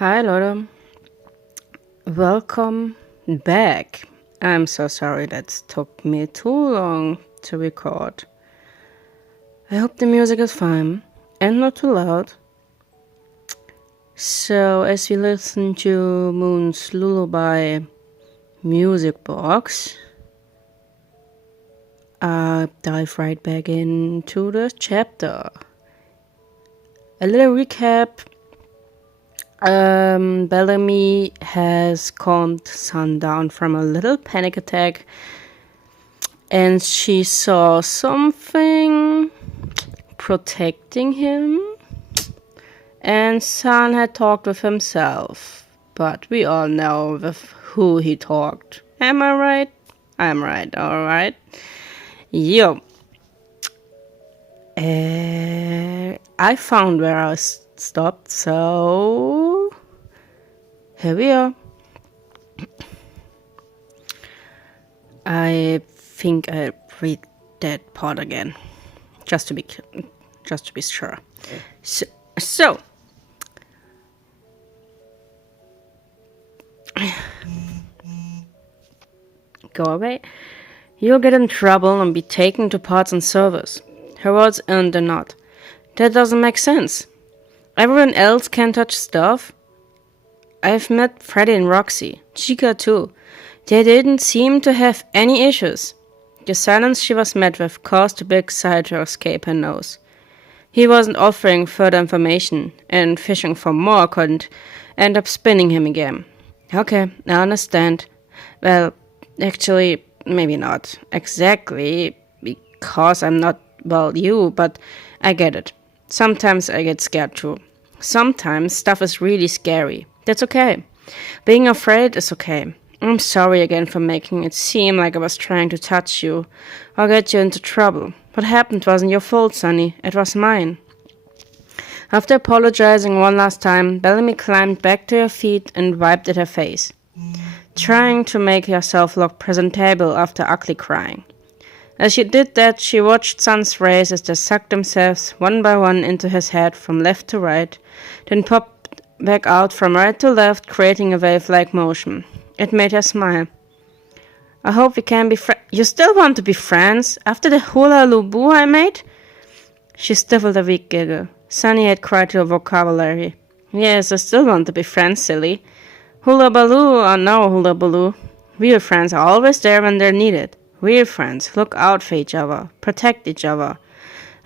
Hi Leute, welcome back. I'm so sorry that took me too long to record. I hope the music is fine and not too loud. So as we listen to Moon's Lullaby music box, I dive right back into the chapter. A little recap. Bellamy has calmed Sun down from a little panic attack, and she saw something protecting him. And Sun had talked with himself, but we all know with who he talked. Am I right? I'm right, alright. Yo. I found where I stopped, so here we are. I think I'll read that part again, just to be sure. So go away. You'll get in trouble and be taken to parts and service. Her words earned a nod. That doesn't make sense. Everyone else can touch stuff. I've met Freddy and Roxy, Chica too. They didn't seem to have any issues. The silence she was met with caused a big sigh to escape her nose. He wasn't offering further information, and fishing for more couldn't end up spinning him again. Okay, I understand. Well, actually, maybe not exactly, because I'm not, you, but I get it. Sometimes I get scared too. Sometimes stuff is really scary. That's okay. Being afraid is okay. I'm sorry again for making it seem like I was trying to touch you or get you into trouble. What happened wasn't your fault, Sonny. It was mine. After apologizing one last time, Bellamy climbed back to her feet and wiped at her face, trying to make herself look presentable after ugly crying. As she did that, she watched Sun's rays as they sucked themselves one by one into his head from left to right, then popped back out from right to left, creating a wave-like motion. It made her smile. I hope we can be You still want to be friends? After the hula-loo-boo I made? She stifled a weak giggle. Sunny had quite a vocabulary. Yes, I still want to be friends, silly. Hula-baloo or no hula-baloo. Real friends are always there when they're needed. Real friends look out for each other, protect each other.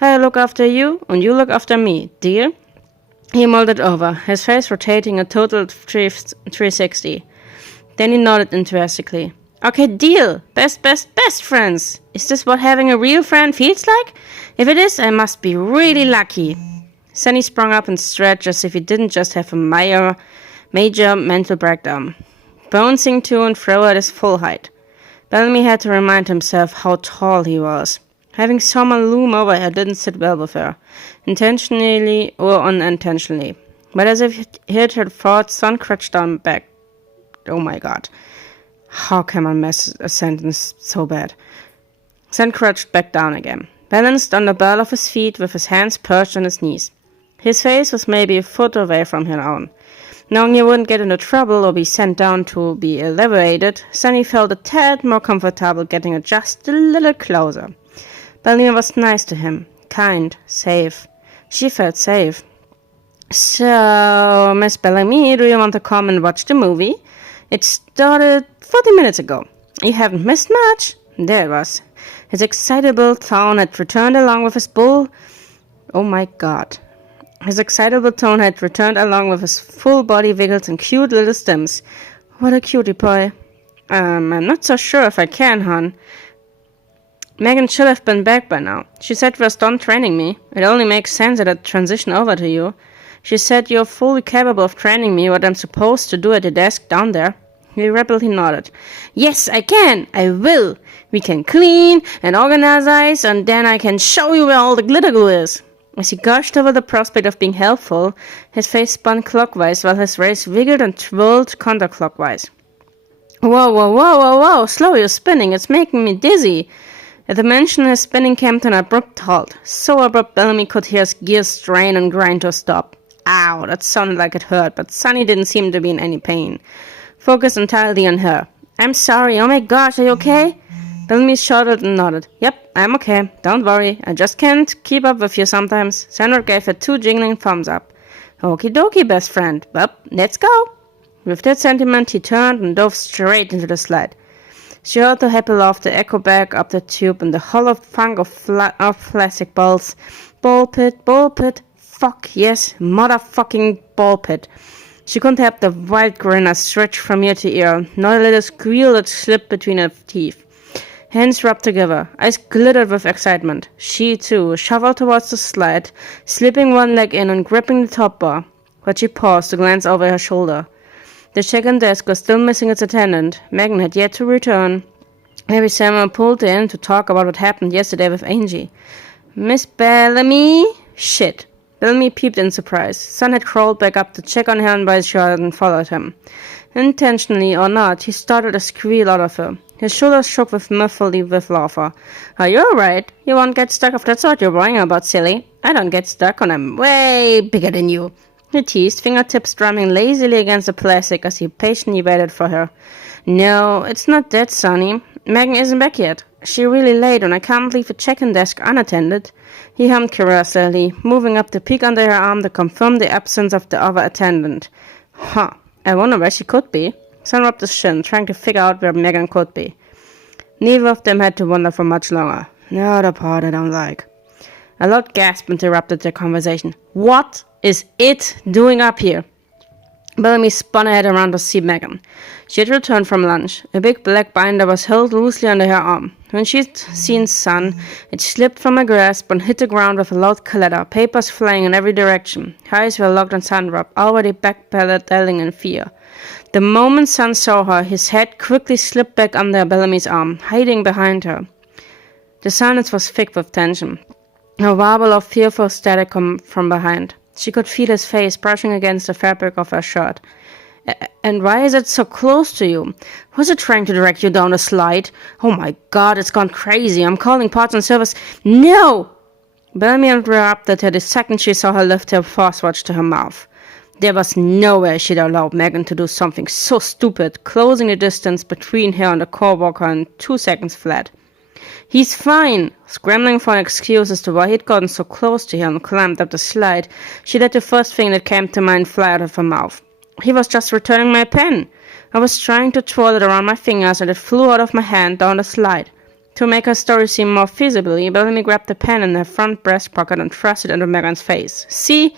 I look after you, and you look after me, deal? He mulled over, his face rotating a total 360. Then he nodded enthusiastically. Okay, deal. Best friends. Is this what having a real friend feels like? If it is, I must be really lucky. Sunny sprung up and stretched as if he didn't just have a major mental breakdown, bouncing to and fro at his full height. Bellamy had to remind himself how tall he was. Having someone loom over her didn't sit well with her, intentionally or unintentionally. But as if it hit her thoughts, Sun crouched down back. Oh my god. How can man mess a sentence so bad? Sun crouched back down again, balanced on the ball of his feet with his hands perched on his knees. His face was maybe a foot away from her own. Knowing he wouldn't get into trouble or be sent down to be elevated, Sunny felt a tad more comfortable getting just a little closer. Bellamy was nice to him, kind, safe. She felt safe. So, Miss Bellamy, do you want to come and watch the movie? It started 40 minutes ago. You haven't missed much. There it was. His excitable tone had returned along with his bull. Oh my god. His excitable tone had returned along with his full body wiggles and cute little stems. What a cutie boy. I'm not so sure if I can, hon. Megan should have been back by now. She said you were done training me. It only makes sense that I transition over to you. She said you're fully capable of training me what I'm supposed to do at the desk down there. He rapidly nodded. Yes, I can. I will. We can clean and organize, and then I can show you where all the glitter glue is. As he gushed over the prospect of being helpful, his face spun clockwise while his rays wiggled and twirled counterclockwise. Whoa, slow your spinning, it's making me dizzy. At the mention his spinning came to an abrupt halt, so abrupt Bellamy could hear his gears strain and grind to a stop. Ow, that sounded like it hurt, but Sunny didn't seem to be in any pain. Focused entirely on her. I'm sorry, oh my gosh, are you okay? Bellamy shouted and nodded. Yep, I'm okay, don't worry, I just can't keep up with you sometimes. Sandra gave her 2 jingling thumbs up. Okie dokie, best friend, well, let's go. With that sentiment, he turned and dove straight into the slide. She heard the happy laughter echo back up the tube and the hollow thunk of plastic balls. Ball pit, fuck yes, motherfucking ball pit. She couldn't help the wild grin as stretched from ear to ear, nor the little squeal that slipped between her teeth. Hands rubbed together, eyes glittered with excitement. She, too, shuffled towards the slide, slipping one leg in and gripping the top bar, but she paused to glance over her shoulder. The check-in desk was still missing its attendant. Megan had yet to return. Maybe Samuel pulled her in to talk about what happened yesterday with Angie. Miss Bellamy? Shit. Bellamy peeped in surprise. Son had crawled back up to check on her and by his shirt and followed him. Intentionally or not, he started a squeal out of her. His shoulders shook with muffled with laughter. Are you alright? You won't get stuck if that's what you're worrying about, silly. I don't get stuck when I'm way bigger than you. He teased, fingertips drumming lazily against the plastic as he patiently waited for her. No, it's not that, Sonny. Megan isn't back yet. She really late and I can't leave the check-in desk unattended. He hummed caressingly, moving up the peak under her arm to confirm the absence of the other attendant. Huh, I wonder where she could be. Son rubbed his shin, trying to figure out where Megan could be. Neither of them had to wonder for much longer. No, the part I don't like. A loud gasp interrupted their conversation. What is it doing up here? Bellamy spun her head around to see Megan. She had returned from lunch. A big black binder was held loosely under her arm. When she'd seen Son, it slipped from her grasp and hit the ground with a loud clatter, papers flying in every direction. Her eyes were locked on Sandra, already backpedaling in fear. The moment Son saw her, his head quickly slipped back under Bellamy's arm, hiding behind her. The silence was thick with tension. A warble of fearful static came from behind. She could feel his face brushing against the fabric of her shirt. And why is it so close to you? Was it trying to drag you down a slide? Oh my god, it's gone crazy. I'm calling parts and service. No! Bellamy interrupted her the second she saw her lift her force-watch to her mouth. There was no way she'd allow Megan to do something so stupid, closing the distance between her and the car-walker in 2 seconds flat. He's fine! Scrambling for an excuse as to why he'd gotten so close to her and climbed up the slide, she let the first thing that came to mind fly out of her mouth. He was just returning my pen. I was trying to twirl it around my fingers and it flew out of my hand down the slide. To make her story seem more feasibly, Bellamy grabbed the pen in her front breast pocket and thrust it into Megan's face. See?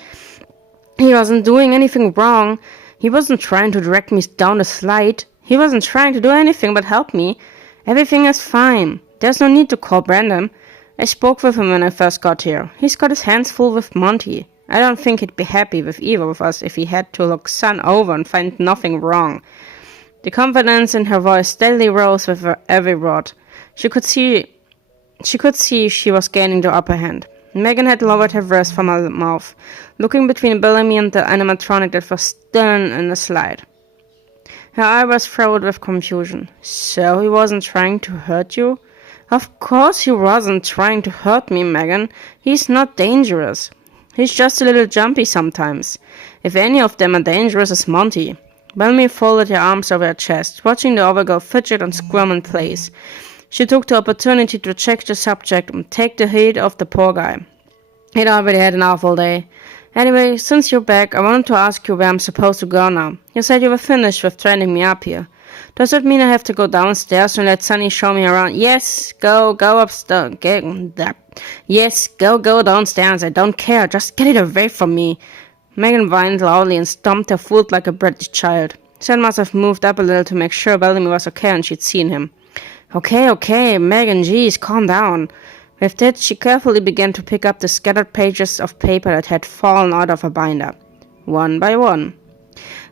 He wasn't doing anything wrong. He wasn't trying to drag me down the slide. He wasn't trying to do anything but help me. Everything is fine. There's no need to call Brandon. I spoke with him when I first got here. He's got his hands full with Monty. I don't think he'd be happy with either of us if he had to look Son over and find nothing wrong. The confidence in her voice steadily rose with her every word. She could see she was gaining the upper hand. Megan had lowered her wrist from her mouth, looking between Bellamy and the animatronic that was still in the slide. Her eye was filled with confusion. So he wasn't trying to hurt you? Of course he wasn't trying to hurt me, Megan. He's not dangerous. He's just a little jumpy sometimes. If any of them are dangerous, it's Monty. Bellamy folded her arms over her chest, watching the other girl fidget and squirm in place. She took the opportunity to check the subject and take the heat off the poor guy. He'd already had an awful day. Anyway, since you're back, I wanted to ask you where I'm supposed to go now. You said you were finished with training me up here. Does that mean I have to go downstairs and let Sunny show me around? Yes, go upstairs. Yes, go downstairs. I don't care. Just get it away from me. Megan whined loudly and stomped her foot like a British child. Sam must have moved up a little to make sure Bellamy was okay and she'd seen him. Okay, Megan, geez, calm down. With that, she carefully began to pick up the scattered pages of paper that had fallen out of her binder, one by one.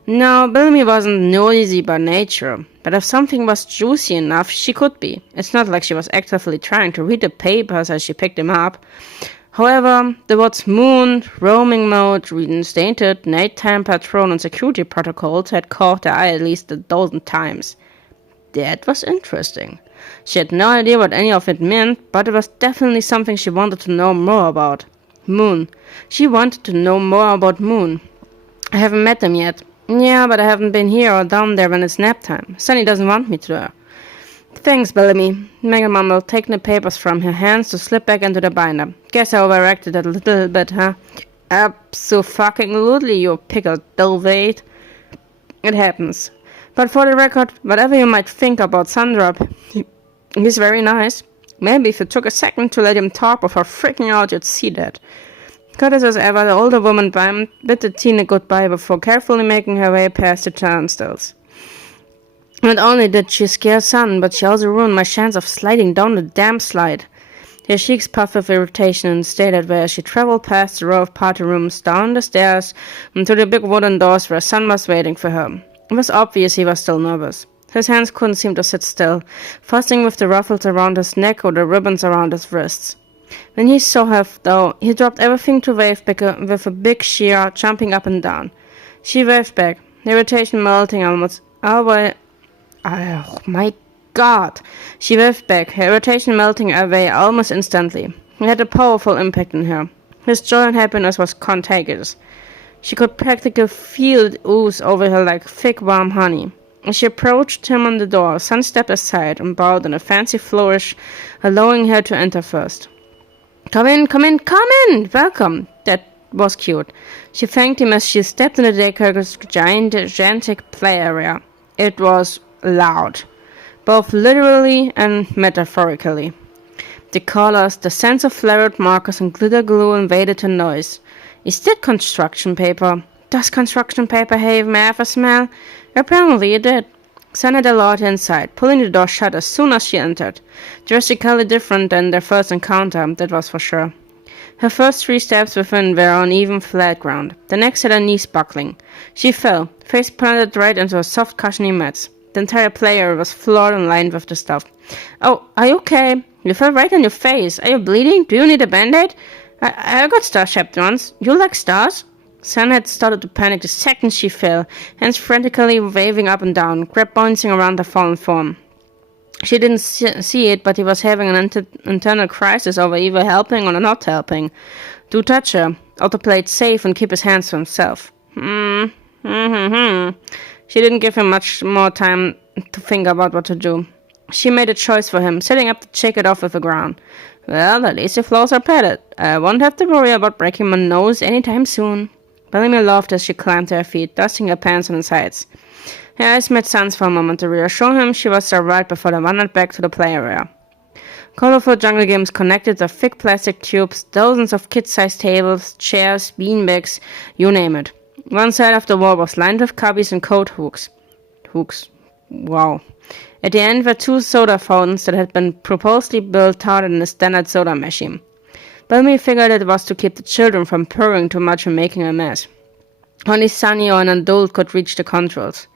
No, Bellamy wasn't noisy by nature, but if something was juicy enough, she could be. It's not like she was actively trying to read the papers as she picked them up. However, the words moon, roaming mode, reinstated, nighttime patrol, and security protocols had caught her eye at least a dozen times. That was interesting. She had no idea what any of it meant, but it was definitely something she wanted to know more about. Moon. She wanted to know more about Moon. I haven't met them yet. Yeah, but I haven't been here or down there when it's nap time. Sunny doesn't want me to. Thanks, Bellamy, Megan mumbled, taking the papers from her hands to slip back into the binder. Guess I overacted a little bit, huh? Abso-fucking-lutely, you pickled Delvade. It happens. But for the record, whatever you might think about Sundrop, he's very nice. Maybe if you took a second to let him talk before freaking out, you'd see that. Courteous as ever, the older woman bid the teen a goodbye before carefully making her way past the turnstiles. Not only did she scare Sun, but she also ruined my chance of sliding down the damn slide. Her cheeks puffed with irritation and stared as she traveled past the row of party rooms, down the stairs, and to the big wooden doors where Sun was waiting for her. It was obvious he was still nervous. His hands couldn't seem to sit still, fussing with the ruffles around his neck or the ribbons around his wrists. When he saw her, though, he dropped everything to wave back with a big cheer, jumping up and down. She waved back, irritation melting almost away. Oh my God! She waved back, her irritation melting away almost instantly. It had a powerful impact on her. His joy and happiness was contagious. She could practically feel it ooze over her like thick, warm honey. As she approached him on the door, Sun stepped aside and bowed in a fancy flourish, allowing her to enter first. Come in, come in, come in! Welcome! That was cute. She thanked him as she stepped into the daycare's gigantic play area. It was loud, both literally and metaphorically. The colors, the sense of flared markers and glitter glue invaded her noise. Is that construction paper? Does construction paper have a smell? Apparently it did. Sun had allowed her inside, pulling the door shut as soon as she entered. Drastically different than their first encounter, that was for sure. Her first 3 steps within were on even flat ground. The next had her knees buckling. She fell, face planted right into a soft cushiony mats. The entire play area was floored and lined with the stuff. Oh, are you okay? You fell right on your face. Are you bleeding? Do you need a band-aid? I got star-shaped once. You like stars? Sun had started to panic the second she fell, hands frantically waving up and down, grab bouncing around the fallen form. She didn't see it, but he was having an internal crisis over either helping or not helping. Do touch her, or to play it safe and keep his hands to himself. She didn't give him much more time to think about what to do. She made a choice for him, setting up to shake it off with the ground. Well, at least the floors are padded. I won't have to worry about breaking my nose anytime soon. Bellamy laughed as she climbed to her feet, dusting her pants on the sides. Her eyes met Sun's for a moment to reassure him she was there right before they wandered back to the play area. Colorful jungle games connected the thick plastic tubes, dozens of kid-sized tables, chairs, beanbags, you name it. One side of the wall was lined with cubbies and coat hooks. Wow. At the end were 2 soda fountains that had been purposely built taller than a standard soda machine. Bellamy figured it was to keep the children from purring too much and making a mess. Only Sunny or an adult could reach the controls.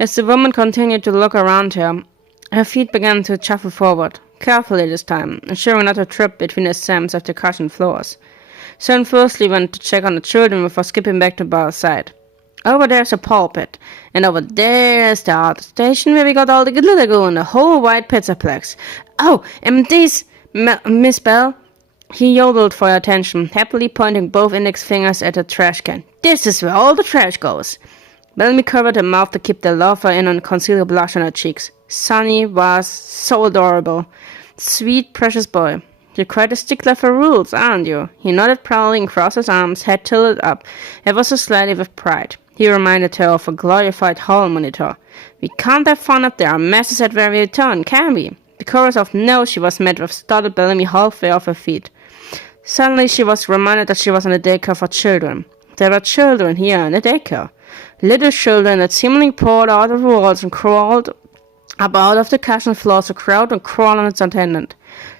As the woman continued to look around her, her feet began to shuffle forward, carefully this time, ensuring not to trip between the stems of the cushioned floors. Sun firstly went to check on the children before skipping back to Bar's side. Over there's a pulpit, and over there's the art station where we got all the glitter glue and the whole white pizzaplex. Oh, and this, Miss Bell? He yodeled for her attention, happily pointing both index fingers at the trash can. This is where all the trash goes. Bellamy covered her mouth to keep the laughter in and conceal the blush on her cheeks. Sunny was so adorable. Sweet, precious boy. You're quite a stickler for rules, aren't you? He nodded proudly and crossed his arms, head tilted up, ever so slightly with pride. He reminded her of a glorified hall monitor. We can't have fun up there, messes at every turn, can we? The chorus of no she was met with startled Bellamy halfway off her feet. Suddenly she was reminded that she was in a daycare for children. There were children here in the daycare. Little children that seemingly poured out of the walls and crawled up out of the cushion floors to crowd and crawl on its attendant.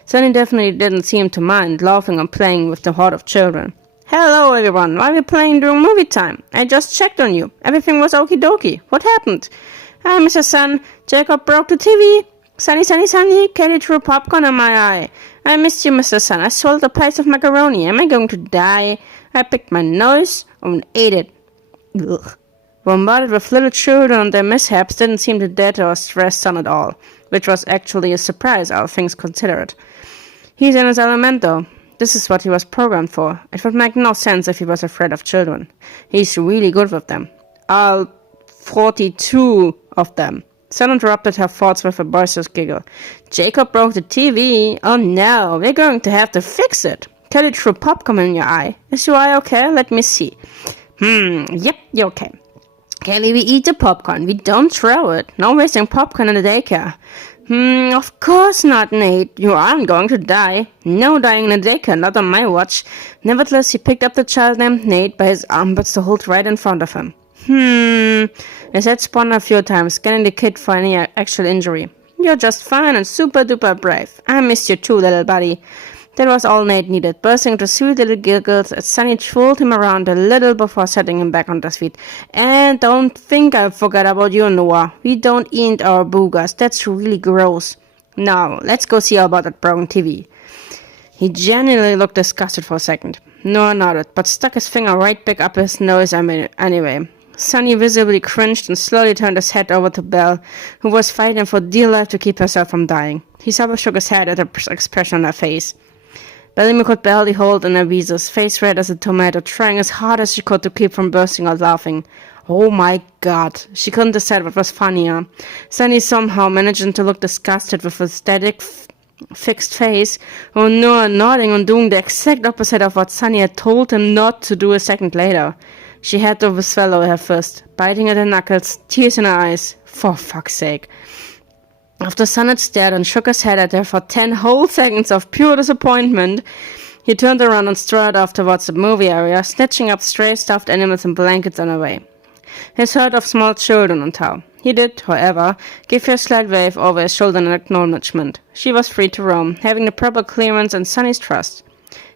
Sunny definitely didn't seem to mind, laughing and playing with the horde of children. Hello everyone, why are we playing during movie time? I just checked on you. Everything was okie dokie. What happened? Hi, Mr. Sun. Jacob broke the TV. Sunny, Katie threw popcorn in my eye. I missed you, Mr. Sun. I swallowed a plate of macaroni. Am I going to die? I picked my nose and ate it. Ugh. Bombarded with little children and their mishaps didn't seem to deter or stress Sun at all, which was actually a surprise, all things considered. He's in his element, though. This is what he was programmed for. It would make no sense if he was afraid of children. He's really good with them. All 42 of them. Sun interrupted her thoughts with a boisterous giggle. Jacob broke the TV. Oh no, we're going to have to fix it. Kelly threw popcorn in your eye. Is your eye okay? Let me see. Yep, you're okay. Kelly, we eat the popcorn. We don't throw it. No wasting popcorn in the daycare. Of course not, Nate. You aren't going to die. No dying in the daycare, not on my watch. Nevertheless, he picked up the child named Nate by his armpits to hold right in front of him. His head spun a few times, scanning the kid for any actual injury. You're just fine and super duper brave. I missed you too, little buddy. That was all Nate needed, bursting into sweet little giggles as Sunny twirled him around a little before setting him back on his feet. And don't think I forgot about you, Noah. We don't eat our boogers. That's really gross. Now, let's go see about that broken TV. He genuinely looked disgusted for a second. Noah nodded, but stuck his finger right back up his nose anyway. Sunny visibly cringed and slowly turned his head over to Belle, who was fighting for dear life to keep herself from dying. He somehow shook his head at the expression on her face. Bellamy could barely hold in her visors, face red as a tomato, trying as hard as she could to keep from bursting out laughing. Oh my god, she couldn't decide what was funnier. Sunny somehow managing to look disgusted with a static, fixed face, or Noah nodding and doing the exact opposite of what Sunny had told him not to do a second later. She had to swallow her fist, biting at her knuckles, tears in her eyes. For fuck's sake. After Sun had stared and shook his head at her for 10 whole seconds of pure disappointment, he turned around and strode off towards the movie area, snatching up stray stuffed animals and blankets on her way. His herd of small children on tow. He did, however, give her a slight wave over his shoulder in acknowledgement. She was free to roam, having the proper clearance and Sunny's trust.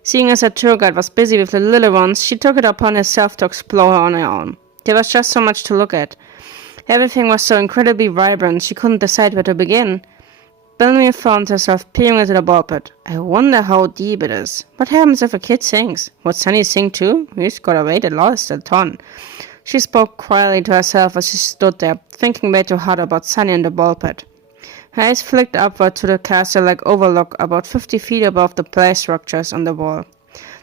Seeing as her tour guide was busy with the little ones, she took it upon herself to explore on her own. There was just so much to look at. Everything was so incredibly vibrant, she couldn't decide where to begin. Bellamy found herself peering into the ball pit. I wonder how deep it is. What happens if a kid sings? Would Sunny sing too? He's got a weight at least a ton. She spoke quietly to herself as she stood there, thinking way too hard about Sunny and the ball pit. Her eyes flicked upward to the castle-like overlook about 50 feet above the play structures on the wall.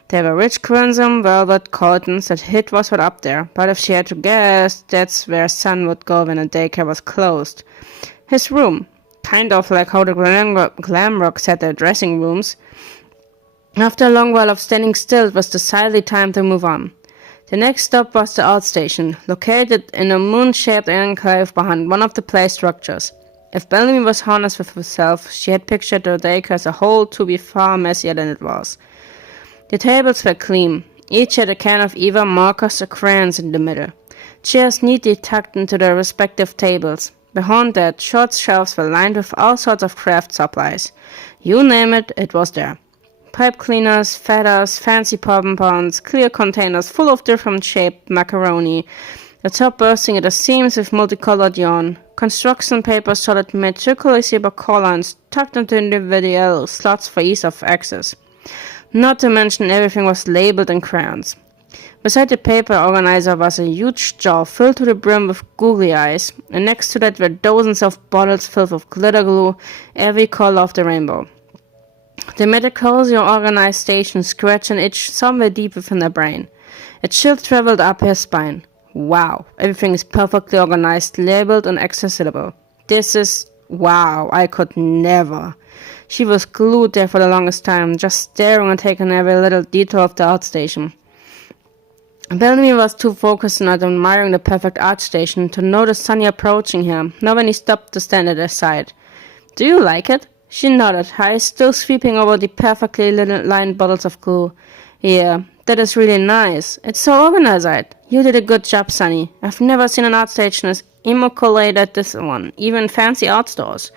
There were rich crimson velvet curtains that hid was what up there, but if she had to guess, that's where Sun would go when the daycare was closed. His room, kind of like how the Glamrocks had their dressing rooms. After a long while of standing still, it was decidedly time to move on. The next stop was the outstation, located in a moon-shaped enclave behind one of the play structures. If Bellamy was honest with herself, she had pictured the daycare as a whole to be far messier than it was. The tables were clean. Each had a can of either markers or crayons in the middle. Chairs neatly tucked into their respective tables. Behind that, short shelves were lined with all sorts of craft supplies. You name it, it was there. Pipe cleaners, feathers, fancy pompons, clear containers full of different shaped macaroni, the top bursting at the seams with multicolored yarn, construction paper solid meticulously by lines tucked into individual slots for ease of access. Not to mention everything was labeled in crayons. Beside the paper organizer was a huge jar filled to the brim with googly eyes, and next to that were dozens of bottles filled with glitter glue, every color of the rainbow. The meticulously organized station scratched and itched somewhere deep within her brain. A chill traveled up her spine. Wow, everything is perfectly organized, labeled, and accessible. This is... wow, I could never. She was glued there for the longest time, just staring and taking every little detail of the outstation. Bellamy was too focused on admiring the perfect outstation to notice Sunny approaching her, not when he stopped to stand at her side. Do you like it? She nodded, her eyes still sweeping over the perfectly lined bottles of glue. Yeah, that is really nice. It's so organized. You did a good job, Sunny. I've never seen an outstation as immaculate as this one, even fancy art stores.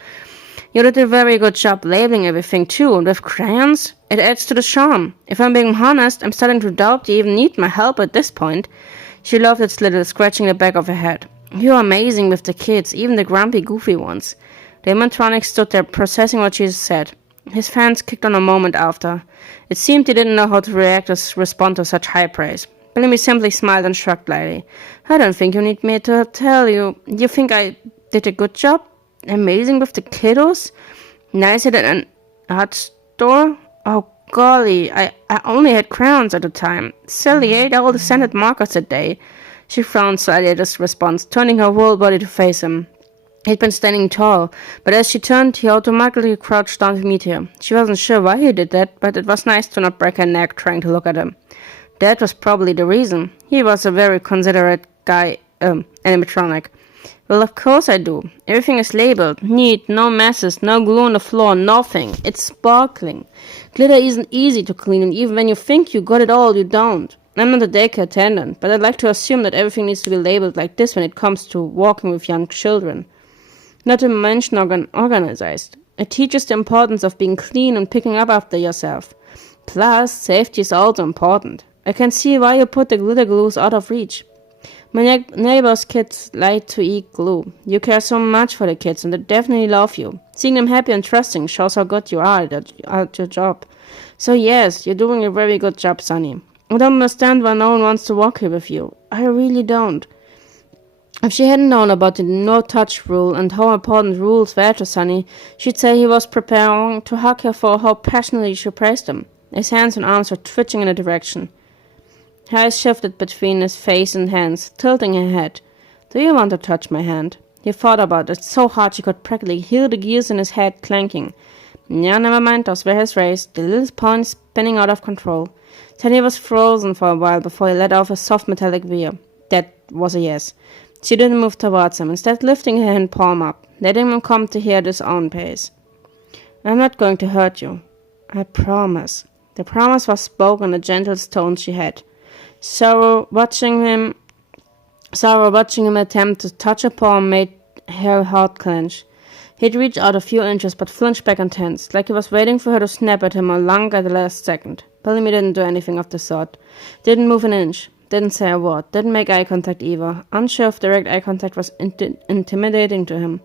You did a very good job labeling everything too, and with crayons, it adds to the charm. If I'm being honest, I'm starting to doubt you even need my help at this point. She laughed a little, scratching the back of her head. You're amazing with the kids, even the grumpy, goofy ones. The animatronic stood there, processing what she said. His fans kicked on a moment after. It seemed he didn't know how to react or respond to such high praise. Bellamy simply smiled and shrugged lightly. I don't think you need me to tell you. You think I did a good job? Amazing with the kiddos? Nicer than an art store? Oh, Golly, I only had crayons at the time. Sally ate all the scented markers that day. She frowned slightly at his response, turning her whole body to face him. He'd been standing tall, but as she turned, he automatically crouched down to meet her. She wasn't sure why he did that, but it was nice to not break her neck trying to look at him. That was probably the reason. He was a very considerate guy, animatronic. Well, of course I do. Everything is labeled. Neat, no messes, no glue on the floor, nothing. It's sparkling. Glitter isn't easy to clean, and even when you think you got it all, you don't. I'm not a daycare attendant, but I'd like to assume that everything needs to be labeled like this when it comes to walking with young children. Not to mention organized. It teaches the importance of being clean and picking up after yourself. Plus, safety is also important. I can see why you put the glitter glues out of reach. My neighbor's kids like to eat glue. You care so much for the kids, and they definitely love you. Seeing them happy and trusting shows how good you are at your job. So yes, you're doing a very good job, Sonny. I don't understand why no one wants to work here with you. I really don't. If she hadn't known about the no-touch rule and how important rules were to Sonny, she'd say he was preparing to hug her for how passionately she praised him. His hands and arms were twitching in a direction. Her eyes shifted between his face and hands, tilting her head. Do you want to touch my hand? He thought about it so hard she could practically hear the gears in his head clanking. Yeah, never mind, those were his rays, the little pony spinning out of control. Teddy was frozen for a while before he let off a soft metallic whir. That was a yes. She didn't move towards him, instead lifting her hand palm up, letting him come to her at his own pace. I'm not going to hurt you. I promise. The promise was spoken in the gentlest tone she had. Sorrow watching him attempt to touch her palm made her heart clench. He'd reached out a few inches but flinched back and tensed, like he was waiting for her to snap at him or lung at the last second. Bellamy didn't do anything of the sort. Didn't move an inch. Didn't say a word. Didn't make eye contact either. Unsure if direct eye contact was intimidating to him.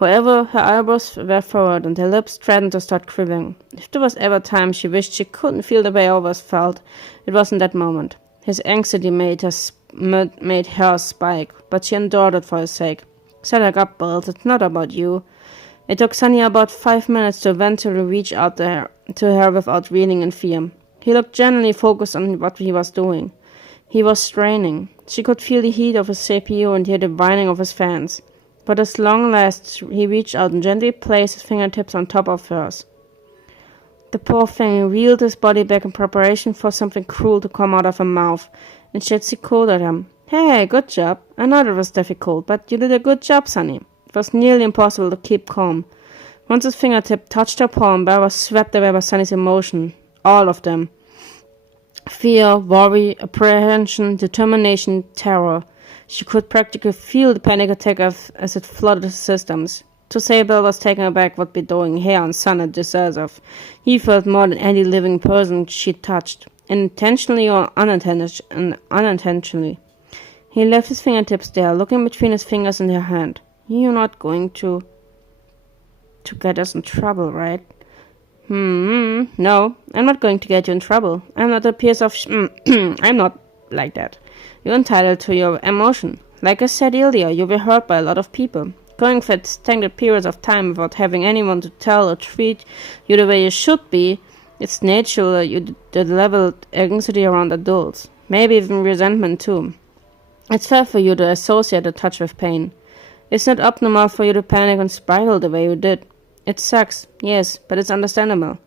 However, her eyebrows were furrowed and her lips threatened to start quivering. If there was ever a time she wished she couldn't feel the way I always felt, it was in that moment. His anxiety made her spike, but she endured it for his sake. Shut up, Bills. It's not about you. It took Sonny about 5 minutes to eventually reach out to her without reeling in fear. He looked genuinely focused on what he was doing. He was straining. She could feel the heat of his CPU and hear the whining of his fans. But at long last, he reached out and gently placed his fingertips on top of hers. The poor thing reeled his body back in preparation for something cruel to come out of her mouth. Instead, she called at him. Hey, good job. I know that was difficult, but you did a good job, Sonny. It was nearly impossible to keep calm. Once his fingertip touched her palm, Bear was swept away by Sonny's emotion. All of them. Fear, worry, apprehension, determination, terror. She could practically feel the panic attack as it flooded his systems. To say Bill was taken aback would be doing hair on Son a disservice. He felt more than any living person she touched, intentionally or unintentionally. He left his fingertips there, looking between his fingers in her hand. You're not going to get us in trouble, right? No, I'm not going to get you in trouble. I'm not a piece of I'm not like that. You're entitled to your emotion. Like I said earlier, you'll be hurt by a lot of people. Going for extended periods of time without having anyone to tell or treat you the way you should be, it's natural you level anxiety around adults. Maybe even resentment too. It's fair for you to associate a touch with pain. It's not abnormal for you to panic and spiral the way you did. It sucks, yes, but it's understandable.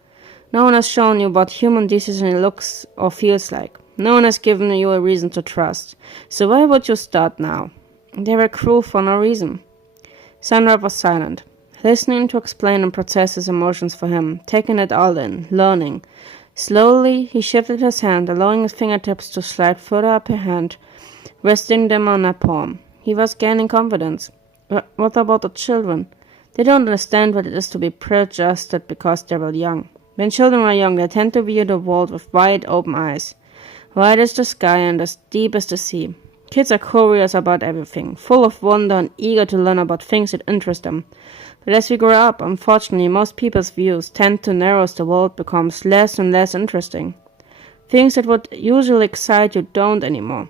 No one has shown you what human decision looks or feels like. No one has given you a reason to trust. So why would you start now? They were cruel for no reason. Sunrab was silent, listening to explain and process his emotions for him, taking it all in, learning. Slowly, he shifted his hand, allowing his fingertips to slide further up her hand, resting them on her palm. He was gaining confidence. What about the children? They don't understand what it is to be prejudged because they were young. When children are young, they tend to view the world with wide open eyes. Wide as the sky and as deep as the sea. Kids are curious about everything, full of wonder and eager to learn about things that interest them. But as we grow up, unfortunately, most people's views tend to narrow as the world becomes less and less interesting. Things that would usually excite you don't anymore.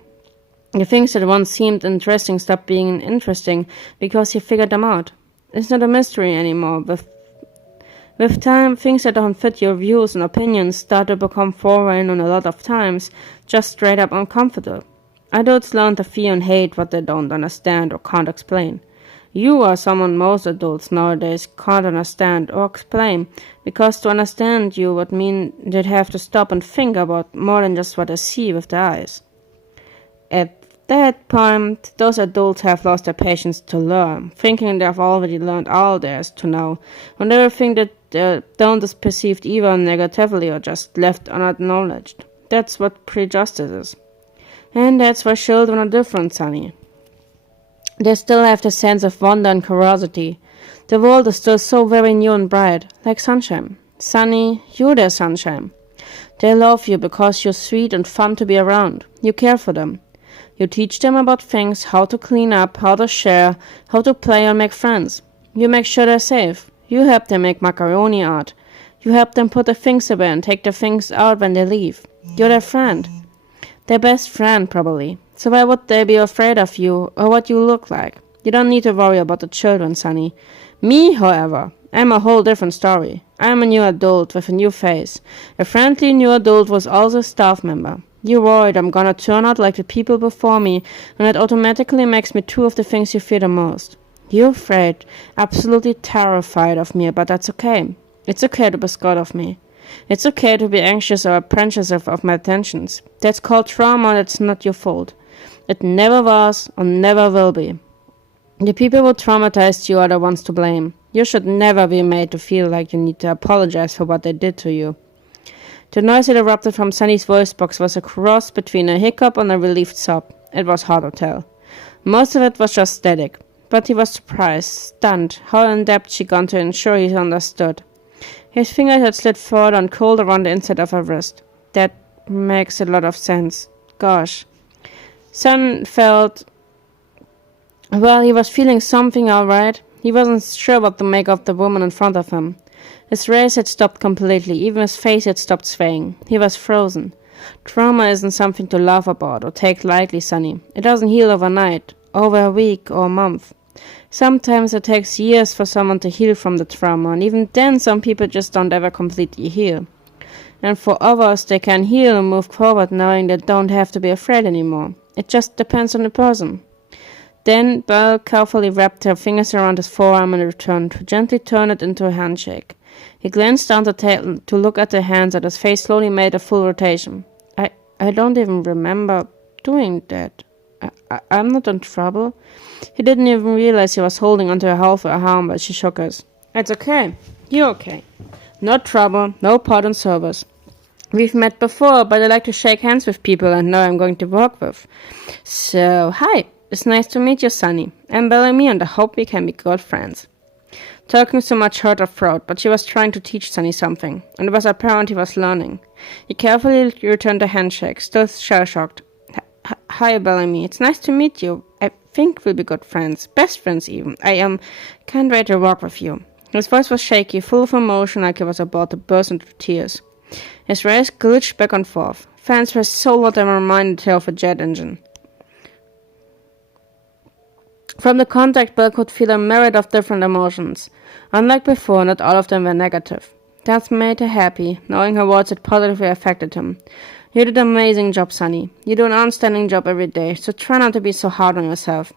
The things that once seemed interesting stop being interesting because you figured them out. It's not a mystery anymore, With time, things that don't fit your views and opinions start to become foreign and a lot of times just straight up uncomfortable. Adults learn to fear and hate what they don't understand or can't explain. You are someone most adults nowadays can't understand or explain, because to understand you would mean they'd have to stop and think about more than just what they see with their eyes. At that point, those adults have lost their patience to learn, thinking they have already learned all there is to know, when everything that they don't is perceived either negatively or just left unacknowledged. That's what prejudice is. And that's why children are different, Sonny. They still have the sense of wonder and curiosity. The world is still so very new and bright, like sunshine. Sonny, you're their sunshine. They love you because you're sweet and fun to be around. You care for them. You teach them about things, how to clean up, how to share, how to play or make friends. You make sure they're safe. You help them make macaroni art. You help them put their things away and take their things out when they leave. You're their friend. Their best friend, probably. So why would they be afraid of you or what you look like? You don't need to worry about the children, Sonny. Me, however, I'm a whole different story. I'm a new adult with a new face. A friendly new adult was also a staff member. You're worried I'm gonna turn out like the people before me, and that automatically makes me two of the things you fear the most. You're afraid, absolutely terrified of me, but that's okay. It's okay to be scared of me. It's okay to be anxious or apprehensive of my attentions. That's called trauma, that's not your fault. It never was or never will be. The people who traumatized you are the ones to blame. You should never be made to feel like you need to apologize for what they did to you. The noise that erupted from Sunny's voice box was a cross between a hiccup and a relieved sob. It was hard to tell. Most of it was just static, but he was surprised, stunned, how in-depth she gone to ensure he understood. His fingers had slid further and curled around the inside of her wrist. That makes a lot of sense. Gosh. Sun felt... Well, he was feeling something all right. He wasn't sure what to make of the woman in front of him. His race had stopped completely. Even his face had stopped swaying. He was frozen. Trauma isn't something to laugh about or take lightly, Sonny. It doesn't heal overnight, over a week or a month. Sometimes it takes years for someone to heal from the trauma, and even then some people just don't ever completely heal. And for others, they can heal and move forward knowing they don't have to be afraid anymore. It just depends on the person. Then Belle carefully wrapped her fingers around his forearm and returned to gently turn it into a handshake. He glanced down the table to look at the hands, and his face slowly made a full rotation. I don't even remember doing that. I'm not in trouble. He didn't even realize he was holding onto her half her arm while she shook hers. It's okay. You're okay. No trouble, no part in service. We've met before, but I like to shake hands with people I know I'm going to work with. So, hi. It's nice to meet you, Sonny. I'm Bellamy, and I hope we can be good friends. Talking so much hurt her throat, but she was trying to teach Sonny something, and it was apparent he was learning. He carefully returned the handshake, still shell-shocked. Hi, Bellamy. It's nice to meet you. I think we'll be good friends. Best friends, even. I can't wait to work with you. His voice was shaky, full of emotion, like he was about to burst into tears. His rays glitched back and forth. Fans were so loud they reminded her of a jet engine. From the contact, Belle could feel a myriad of different emotions. Unlike before, not all of them were negative. That made her happy, knowing her words had positively affected him. You did an amazing job, Sonny. You do an outstanding job every day, so try not to be so hard on yourself.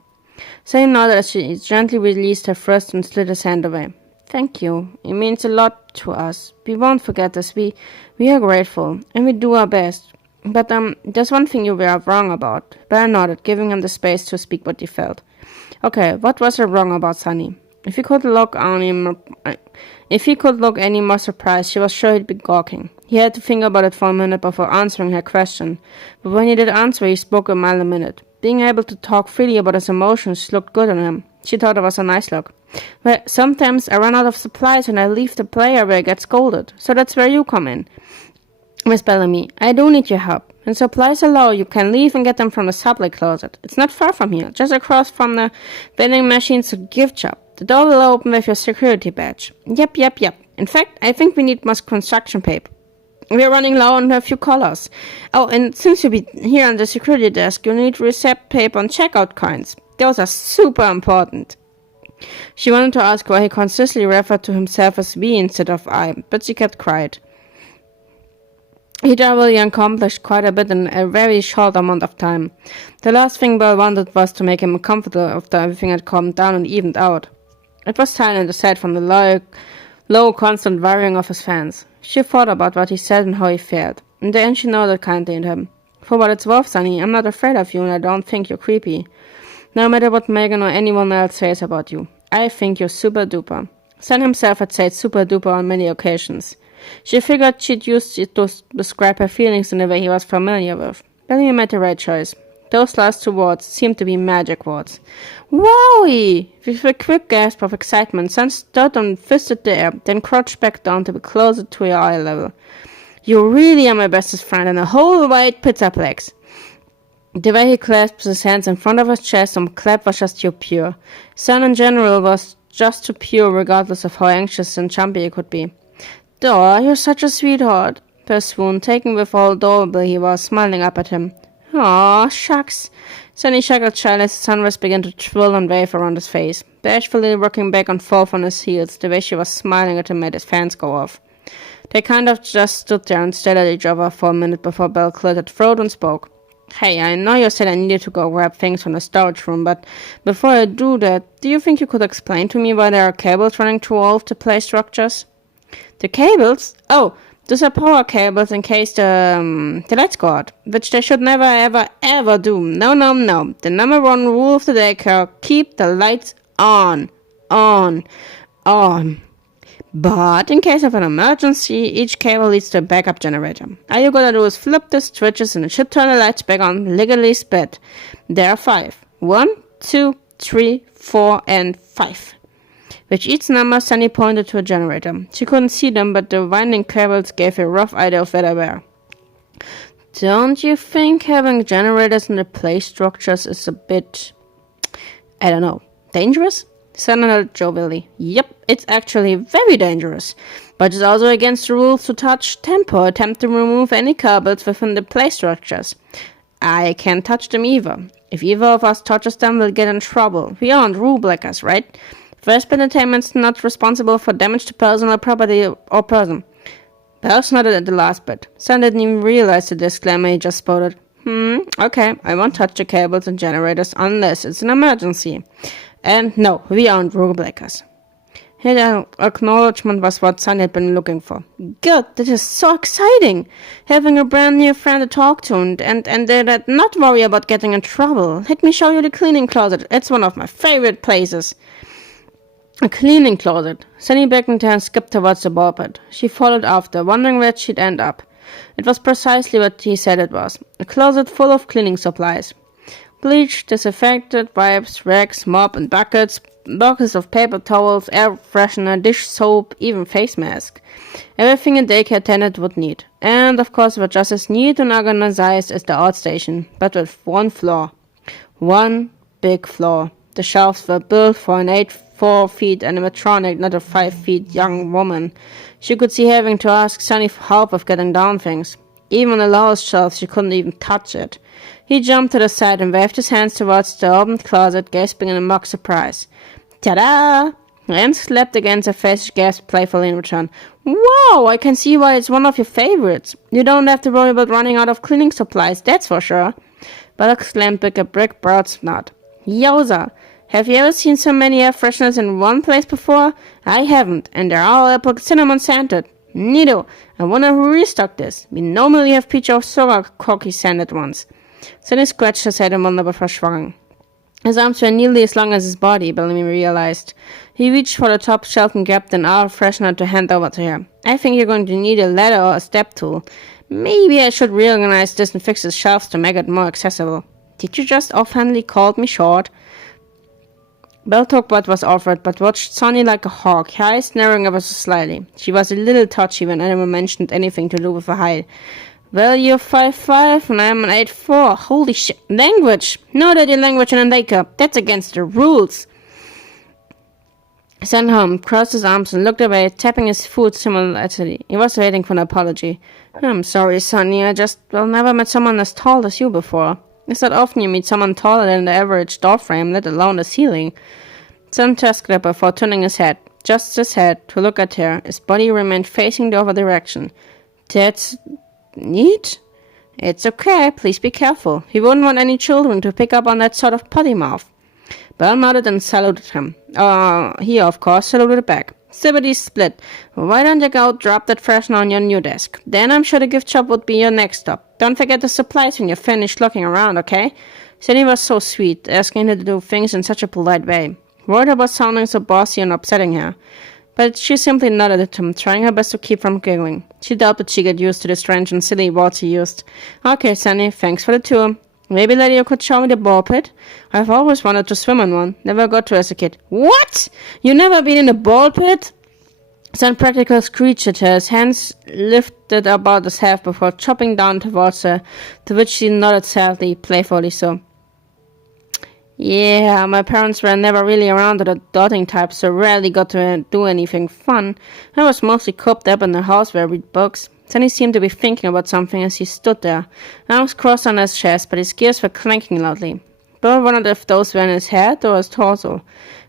Sonny nodded as she gently released her wrist and slid his hand away. Thank you. It means a lot to us. We won't forget this. We are grateful, and we do our best. But there's one thing you were wrong about. Belle nodded, giving him the space to speak what he felt. Okay, what was I wrong about, Sonny? If he could look any more surprised, she was sure he'd be gawking. He had to think about it for a minute before answering her question, but when he did answer, he spoke a mile a minute. Being able to talk freely about his emotions looked good on him. She thought it was a nice look. Well, sometimes I run out of supplies and I leave the player where I get scolded, so that's where you come in. Miss Bellamy, I do need your help. When supplies are low, you can leave and get them from the subway closet. It's not far from here, just across from the vending machines to gift shop. The door will open with your security badge. Yep. In fact, I think we need more construction paper. We're running low on a few colors. Oh, and since you'll be here on the security desk, you'll need receipt paper and checkout coins. Those are super important. She wanted to ask why he consistently referred to himself as we instead of I, but she kept quiet. He'd already accomplished quite a bit in a very short amount of time. The last thing Belle wanted was to make him uncomfortable after everything had calmed down and evened out. It was silent aside from the low, constant worrying of his fans. She thought about what he said and how he fared. In the end, she nodded kindly at him. For what it's worth, Sonny, I'm not afraid of you and I don't think you're creepy. No matter what Megan or anyone else says about you, I think you're super duper. Son himself had said super duper on many occasions. She figured she'd use it to describe her feelings in a way he was familiar with. Bellamy made the right choice. Those last two words seemed to be magic words. Wowie! With a quick gasp of excitement, Son stood and fisted the air, then crouched back down to be closer to her eye level. You really are my bestest friend and a whole white pizzaplex. The way he clasped his hands in front of his chest and clapped was just too pure. Son in general was just too pure regardless of how anxious and jumpy he could be. Dora, you're such a sweetheart, Belle swooned, taken with how adorable he was, smiling up at him. Aw, shucks. Sonny chuckled shyly as the sunrise began to twirl and wave around his face, bashfully rocking back and forth on his heels. The way she was smiling at him made his fans go off. They kind of just stood there and stared at each other for a minute before Belle cleared her throat and spoke. Hey, I know you said I needed to go grab things from the storage room, but before I do that, do you think you could explain to me why there are cables running through all of the play structures? The cables? Oh, those are power cables in case the lights go out, which they should never, ever, ever do. No. The number one rule of the daycare, keep the lights on. But in case of an emergency, each cable leads to a backup generator. All you gotta do is flip the switches and it should turn the lights back on, legally sped. There are 5. 1, 2, 3, 4, and 5. With each number, Sunny pointed to a generator. She couldn't see them, but the winding cables gave a rough idea of where they were. Don't you think having generators in the play structures is a bit, I don't know, dangerous? Son nodded jovially. Yep, it's actually very dangerous. But it's also against the rules to touch, temper, or attempt to remove any cables within the play structures. I can't touch them either. If either of us touches them, we'll get in trouble. We aren't rule breakers, right? First Entertainment's not responsible for damage to personal property or person. Belle nodded at the last bit. Son didn't even realize the disclaimer he just spouted. Okay, I won't touch the cables and generators unless it's an emergency. And no, we aren't rule breakers. His acknowledgement was what Son had been looking for. Good, this is so exciting! Having a brand new friend to talk to and not worry about getting in trouble. Let me show you the cleaning closet. It's one of my favorite places. A cleaning closet. Sunny beckoned her and skipped towards the ball pit. She followed after, wondering where she'd end up. It was precisely what he said it was. A closet full of cleaning supplies. Bleach, disinfectant, wipes, rags, mop and buckets, boxes of paper towels, air freshener, dish soap, even face mask. Everything a daycare attendant would need. And of course, it was just as neat and organized as the outstation, but with one flaw. One big flaw. The shelves were built for an 4 feet animatronic, not a 5 feet young woman. She could see having to ask Sunny for help with getting down things. Even on the lowest shelf, she couldn't even touch it. He jumped to the side and waved his hands towards the open closet, gasping in mock surprise. Ta-da! And slapped against her face, gasped playfully in return. Wow, I can see why it's one of your favorites. You don't have to worry about running out of cleaning supplies, that's for sure. Belle exclaimed with a brick-browed snot. Yowza! Have you ever seen so many air fresheners in one place before? I haven't, and they're all apple cinnamon scented. Neato, I wonder who restocked this. We normally have peach or sugar cookie scented ones. Sonny scratched his head and wondered before shrugging. His arms were nearly as long as his body, Bellamy realized. He reached for the top shelf and grabbed an air freshener to hand over to her. I think you're going to need a ladder or a step tool. Maybe I should reorganize this and fix the shelves to make it more accessible. Did you just offhandedly call me short? Belle took what was offered, but watched Sonny like a hawk, her eyes narrowing ever so slightly. She was a little touchy when anyone mentioned anything to do with her height. Well, you're 5'5", and I'm an 8'4". Holy shit. Language! No dirty language in a daycare. That's against the rules. Son home, crossed his arms and looked away, tapping his foot simultaneously. He was waiting for an apology. I'm sorry, Sonny. Never met someone as tall as you before. It's not often you meet someone taller than the average door frame, let alone the ceiling. Sun tasked her before turning his head, just his head, to look at her. His body remained facing the other direction. That's neat. It's okay, please be careful. He wouldn't want any children to pick up on that sort of potty mouth. Belle nodded and saluted him. He, of course, saluted back. Sympathies split. Why don't you go drop that freshener on your new desk? Then I'm sure the gift shop would be your next stop. Don't forget the supplies when you're finished looking around, okay? Sunny was so sweet, asking her to do things in such a polite way. Worried about sounding so bossy and upsetting her. But she simply nodded at him, trying her best to keep from giggling. She doubted she'd get used to the strange and silly words he used. Okay, Sunny, thanks for the tour. Maybe later you could show me the ball pit? I've always wanted to swim in one. Never got to as a kid. What? You never been in a ball pit? Sun practically screeched at her, his hands lifted about his head before chopping down towards her, to which she nodded sadly, playfully so. Yeah, my parents were never really around the dotting type, so rarely got to do anything fun. I was mostly cooped up in the house where I read books. Sunny seemed to be thinking about something as he stood there, arms crossed on his chest, but his gears were clanking loudly. Bill wondered if those were in his head or his torso.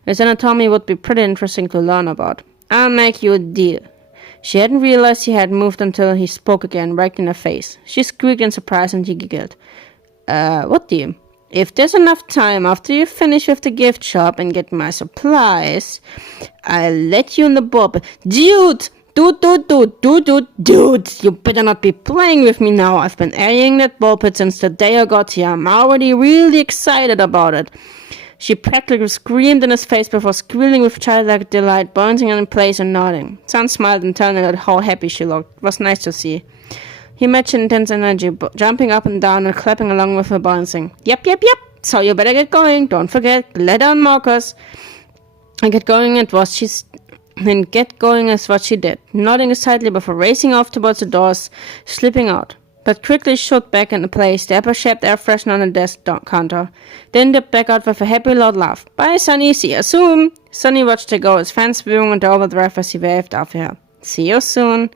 His anatomy would be pretty interesting to learn about. I'll make you a deal. She hadn't realized he had moved until he spoke again, right in her face. She squeaked in surprise and he giggled. What deal? If there's enough time after you finish with the gift shop and get my supplies, I'll let you in the bob. Dude! Dude, you better not be playing with me now. I've been eyeing that ball pit since the day I got here. I'm already really excited about it. She practically screamed in his face before squealing with childlike delight, bouncing in place and nodding. Sun smiled and telling her how happy she looked. It was nice to see. He matched intense energy, jumping up and down and clapping along with her bouncing. Yep. So you better get going. Don't forget, glitter and markers. And get going is what she did, nodding excitedly before racing off towards the doors, slipping out. But quickly shot back into place, the apple-shaped air freshener on the desk counter. Then dipped back out with a happy loud laugh. Bye, Sunny, see you soon. Sunny watched her go, his fans viewing on the overdrive as he waved after her. See you soon.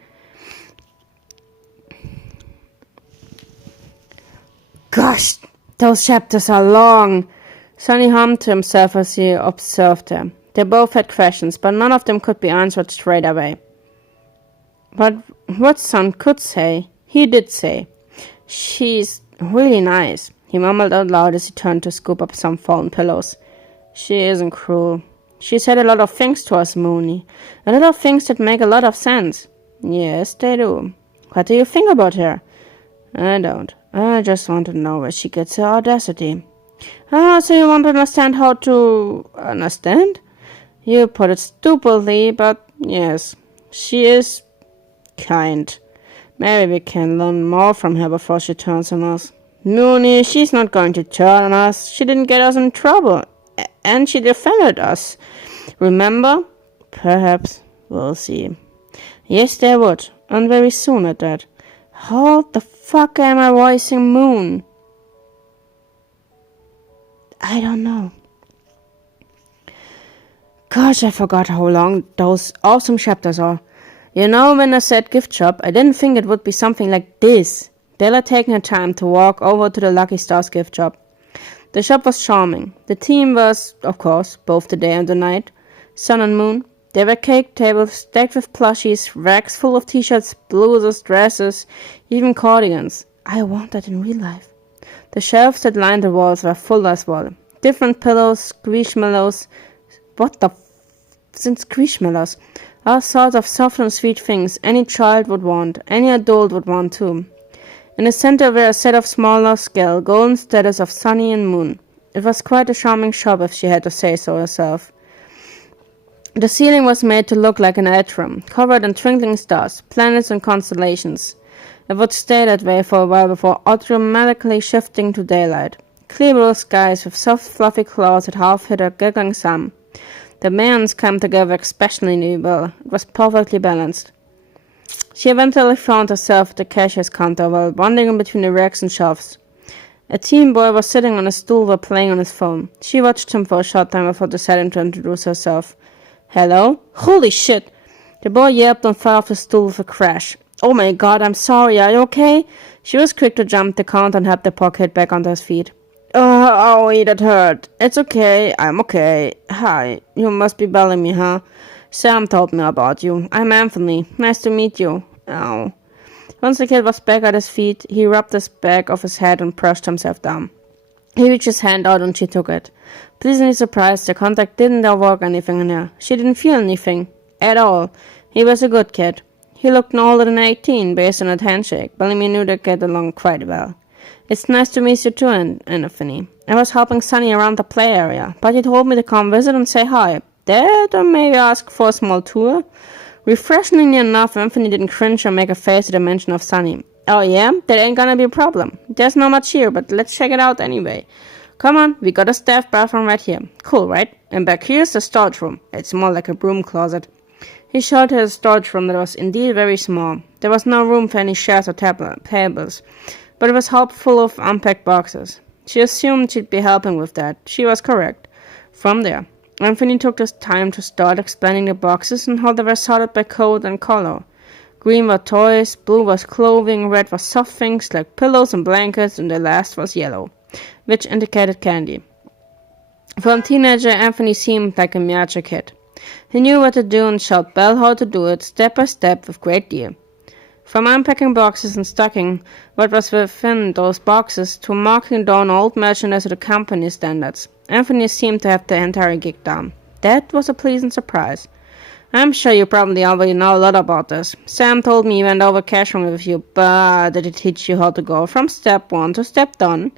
Gosh, those chapters are long. Sunny hummed to himself as he observed her. They both had questions, but none of them could be answered straight away. But what Sun could say, he did say. She's really nice, he mumbled out loud as he turned to scoop up some fallen pillows. She isn't cruel. She said a lot of things to us, Mooney. A lot of things that make a lot of sense. Yes, they do. What do you think about her? I don't. I just want to know where she gets her audacity. So you want to understand how to understand? You put it stupidly, but yes, she is kind. Maybe we can learn more from her before she turns on us. Mooney, she's not going to turn on us. She didn't get us in trouble. And she defended us. Remember? Perhaps. We'll see. Yes, they would. And very soon at that. How the fuck am I voicing Moon? I don't know. Gosh, I forgot how long those awesome chapters are. You know, when I said gift shop, I didn't think it would be something like this. Dale had taken her time to walk over to the Lucky Stars gift shop. The shop was charming. The theme was, of course, both the day and the night. Sun and moon. There were cake tables stacked with plushies, racks full of t-shirts, blouses, dresses, even cardigans. I want that in real life. The shelves that lined the walls were full as well. Different pillows, squishmallows. What the since squishmallows? All sorts of soft and sweet things any child would want, any adult would want too. In the center were a set of smaller scale golden statues of Sunny and Moon. It was quite a charming shop if she had to say so herself. The ceiling was made to look like an atrium, covered in twinkling stars, planets and constellations. It would stay that way for a while before automatically shifting to daylight. Clear blue skies with soft fluffy clouds that half hid a giggling sun. The bands came together especially well. It was perfectly balanced. She eventually found herself at the cashier's counter while wandering between the racks and shelves. A teen boy was sitting on a stool while playing on his phone. She watched him for a short time before deciding to introduce herself. Hello? Holy shit! The boy yelped and fell off the stool with a crash. Oh my god, I'm sorry, are you okay? She was quick to jump the counter and help the poor kid back onto his feet. Oh, that hurt. It's okay. I'm okay. Hi. You must be belling me, huh? Sam told me about you. I'm Anthony. Nice to meet you. Ow. Once the kid was back at his feet, he rubbed the back of his head and brushed himself down. He reached his hand out and she took it. Pleasantly surprised, the contact didn't evoke anything in her. She didn't feel anything. At all. He was a good kid. He looked no older than 18, based on that handshake. Bellamy knew they'd get along quite well. It's nice to meet you too, Anthony. I was helping Sonny around the play area, but he told me to come visit and say hi. That or maybe ask for a small tour? Refreshingly enough, Anthony didn't cringe or make a face at the mention of Sonny. Oh yeah? That ain't gonna be a problem. There's not much here, but let's check it out anyway. Come on, we got a staff bathroom right here. Cool, right? And back here's the storage room. It's more like a broom closet. He showed her a storage room that was indeed very small. There was no room for any chairs or tables, but it was half full of unpacked boxes. She assumed she'd be helping with that. She was correct. From there, Anthony took his time to start explaining the boxes and how they were sorted by code and color. Green were toys, blue was clothing, red was soft things like pillows and blankets, and the last was yellow, which indicated candy. For a teenager, Anthony seemed like a miniature kid. He knew what to do and showed Belle how to do it step by step with great ease. From unpacking boxes and stocking what was within those boxes to marking down old merchandise to the company standards, Anthony seemed to have the entire gig down. That was a pleasant surprise. I'm sure you probably already know a lot about this. Sam told me he went over cashing with you, but did he teach you how to go from step 1 to step done?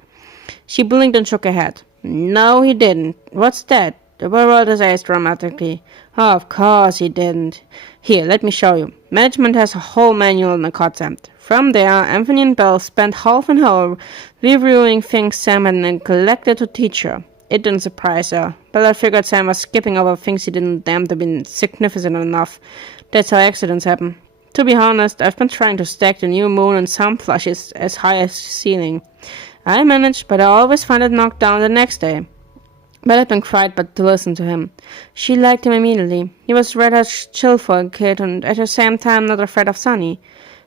She blinked and shook her head. No, he didn't. What's that? The boy rolled his eyes dramatically. Oh, of course he didn't. Here, let me show you. Management has a whole manual on the concept. From there, Anthony and Belle spent half an hour reviewing things Sam had neglected to teach her. It didn't surprise her. Bella figured Sam was skipping over things he didn't deem to be significant enough. That's how accidents happen. To be honest, I've been trying to stack the new moon and sun flushes as high as the ceiling. I managed, but I always find it knocked down the next day. Belle had been quiet but to listen to him. She liked him immediately. He was rather chill for a kid and at the same time not afraid of Sonny.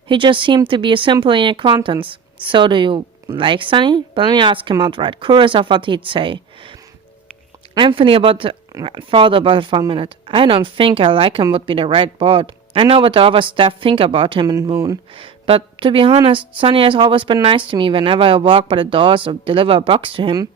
He just seemed to be a simple acquaintance. So do you like Sonny? Bellamy asked him outright, curious of what he'd say. Anthony thought about it for a minute. I don't think I like him would be the right word. I know what the other staff think about him and Moon. But to be honest, Sonny has always been nice to me whenever I walk by the doors or deliver a box to him.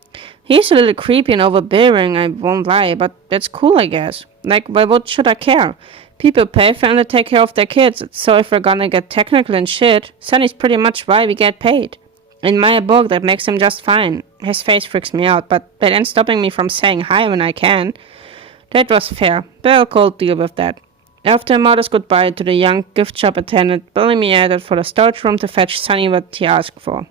He's a little creepy and overbearing, I won't lie, but that's cool, I guess. Like, why should I care? People pay for them to take care of their kids, so if we're gonna get technical and shit, Sonny's pretty much why we get paid. In my book, that makes him just fine. His face freaks me out, but that ain't stopping me from saying hi when I can. That was fair. Belle could deal with that. After a modest goodbye to the young gift shop attendant, Bellamy headed for the storage room to fetch Sonny what he asked for.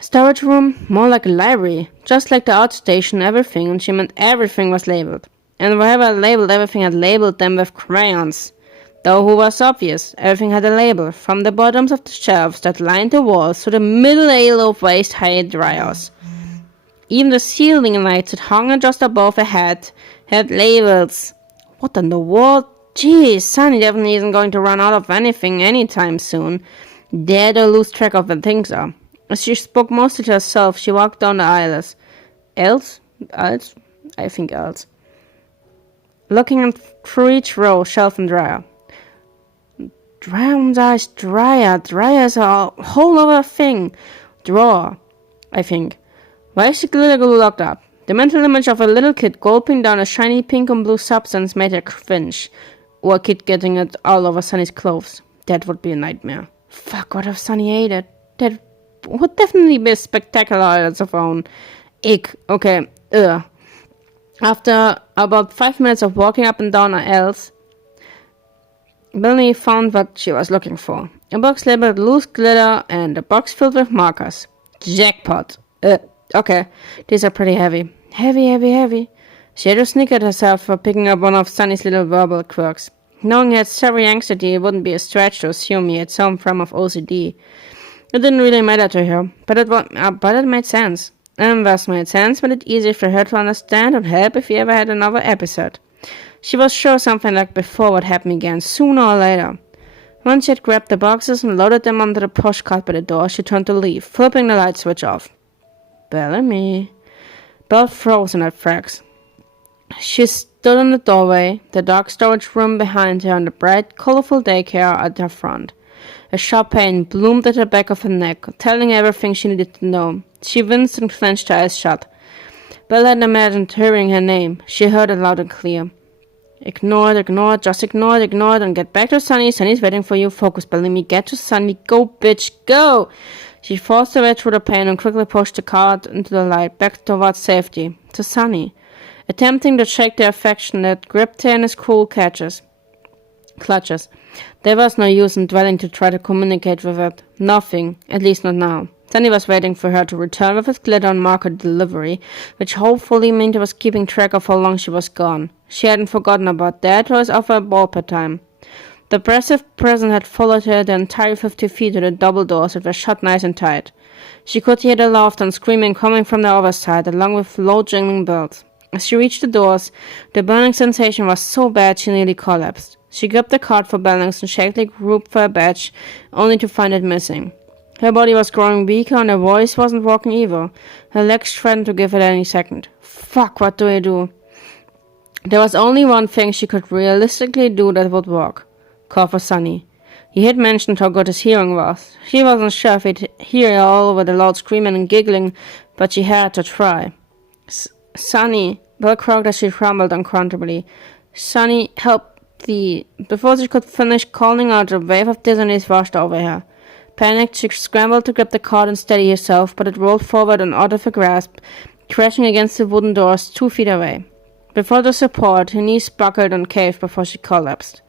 Storage room? More like a library. Just like the outstation, everything, and she meant everything was labeled. And whoever labeled everything had labeled them with crayons. Though who was obvious, everything had a label, from the bottoms of the shelves that lined the walls to the middle aisle of waist-high dryers. Even the ceiling lights that hung just above her head had labels. What in the world? Geez, Sonny definitely isn't going to run out of anything anytime soon. Dare to lose track of where things are. As she spoke mostly to herself, she walked down the aisles. Aisles? I think aisles. Looking through each row, shelf and dryer. Dryer. Dryer's a whole other thing. Drawer, I think. Why is the glitter glue locked up? The mental image of a little kid gulping down a shiny pink and blue substance made her cringe. Or a kid getting it all over Sonny's clothes. That would be a nightmare. Fuck, what if Sonny ate it? That would definitely be a spectacular on its own. Ick. Okay. Ugh. After about 5 minutes of walking up and down aisles, Bellamy found what she was looking for. A box labeled loose glitter and a box filled with markers. Jackpot. Okay. These are pretty heavy. Heavy. She had to sneak at herself for picking up one of Sonny's little verbal quirks. Knowing he had severe anxiety, it wouldn't be a stretch to assume he had some form of OCD. It didn't really matter to her, but it made sense. And thus made sense, made it easier for her to understand and help if he ever had another episode. She was sure something like before would happen again, sooner or later. Once she had grabbed the boxes and loaded them onto the pushcart by the door, she turned to leave, flipping the light switch off. Bellamy. Belle froze in her tracks. She stood in the doorway, the dog storage room behind her and the bright, colorful daycare at her front. A sharp pain bloomed at the back of her neck, telling everything she needed to know. She winced and clenched her eyes shut. Belle had imagined hearing her name. She heard it loud and clear. Ignore it, just ignore it, and get back to Sunny. Sunny's waiting for you. Focus, Bellamy. Get to Sunny. Go, bitch, go! She forced her way through the pain and quickly pushed the cart into the light, back towards safety. To Sunny. Attempting to shake the affection that gripped her in his cruel clutches. There was no use in dwelling to try to communicate with it. Nothing, at least not now. Sunny was waiting for her to return with his glitter and marker delivery, which hopefully meant he was keeping track of how long she was gone. She hadn't forgotten about that or his offer a ball per time. The oppressive presence had followed her the entire 50 feet to the double doors that were shut nice and tight. She could hear the laughter and screaming coming from the other side, along with low jingling bells. As she reached the doors, the burning sensation was so bad she nearly collapsed. She grabbed the cart for balance and shakily groped for a badge, only to find it missing. Her body was growing weaker and her voice wasn't working either. Her legs threatened to give it any second. Fuck, what do I do? There was only one thing she could realistically do that would work. Call for Sunny. He had mentioned how good his hearing was. She wasn't sure if he'd hear her all over the loud screaming and giggling, but she had to try. Sunny, Belle croaked as she crumbled uncomfortably. Sunny, help thee. Before she could finish calling out, a wave of dizziness washed over her. Panicked, she scrambled to grab the cart and steady herself, but it rolled forward and out of her grasp, crashing against the wooden doors 2 feet away. Before the support, her knees buckled and caved before she collapsed.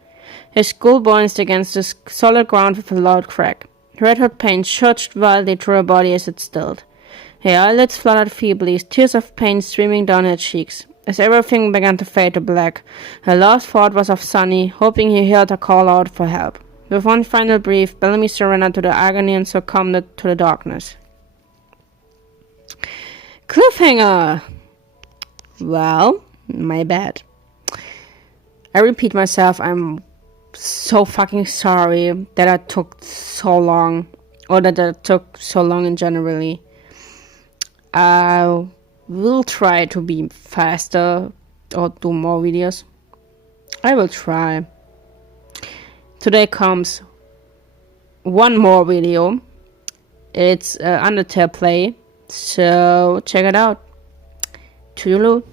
Her skull bounced against the solid ground with a loud crack. Red-hot pain surged wildly through her body as it stilled. Her eyelids fluttered feebly, tears of pain streaming down her cheeks. As everything began to fade to black, her last thought was of Sunny, hoping he heard her call out for help. With one final breath, Bellamy surrendered to the agony and succumbed to the darkness. Cliffhanger! Well, my bad. I repeat myself, I'm so fucking sorry that I took so long, or that it took so long in generally. I will try to be faster or do more videos. I will try. Today comes one more video. It's Undertale play, so check it out. Toodaloo.